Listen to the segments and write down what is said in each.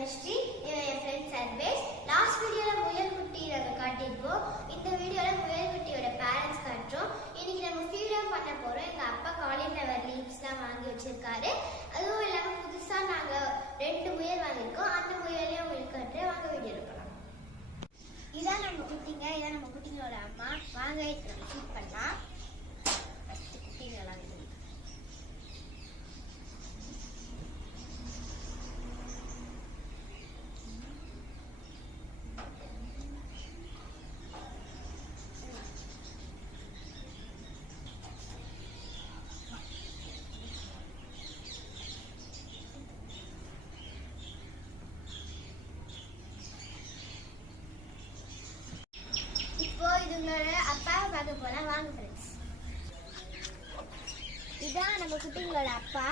தனுஸ்ரீ, என் friend Sarvesh. Last வீடியோல முயல் குட்டி நாங்கள் காட்டியிருப்போம். இந்த வீடியோல முயல் குட்டியோட பேரண்ட்ஸ் காட்டுறோம். இன்னைக்கு நம்ம ஃபீடம் பண்ண போறோம். எங்க அப்பா காலிஃப்ளவர் லீவ்ஸ்லாம் வாங்கி வச்சிருக்காரு. அதுவும் இல்லாம புதுசா நாங்க 2 முயல் வாங்கியிருக்கோம். அந்த முயலையும் உங்களுக்கு காட்டுறேன். வாங்க வீடியோ எடுக்கலாம். இதான் நம்ம குட்டிங்க. இதான் நம்ம குட்டிங்களோட அம்மா. வாங்க ஃபீட் பண்ணலாம். ஃபர்ஸ்ட் குட்டிங்களா இதுங்களோட அப்பாவை பார்க்க போலாம். வாங்க ஃப்ரெண்ட்ஸ். இதான் நம்ம குட்டிங்களோட அப்பா.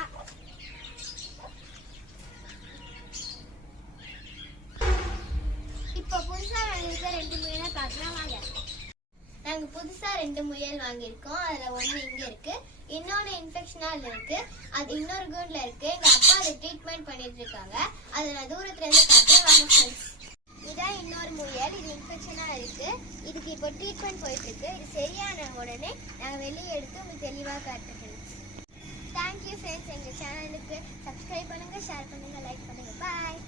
இப்போ புதுசா வாங்கியிருக்க 2 முயலை பார்க்கலாம். வாங்க. நாங்க புதுசா 2 முயல் வாங்கியிருக்கோம். அதுல ஒண்ணு இங்க இருக்கு, இன்னொன்னு இன்ஃபெக்ஷனா இருக்கு, அது இன்னொரு கூண்டுல இருக்கு. எங்க அப்பா அதை ட்ரீட்மெண்ட் பண்ணிட்டு இருக்காங்க. அதை நான் தூரத்துல இருந்து காட்டுறேன். வாங்க ஃப்ரெண்ட்ஸ். இதான் இன்னொரு முயல். இது இன்ஃபெக்ஷனா இருக்கு. இதுக்கு இப்போ ட்ரீட்மெண்ட் போயிட்டு இருக்கு. இது சரியான உடனே நாங்கள் வெளியே எடுத்து உங்களுக்கு தெளிவாக காட்டுறேன். Thank you friends. எங்கள் சேனலுக்கு சப்ஸ்கிரைப் பண்ணுங்க, ஷேர் பண்ணுங்க, லைக் பண்ணுங்க. பாய்.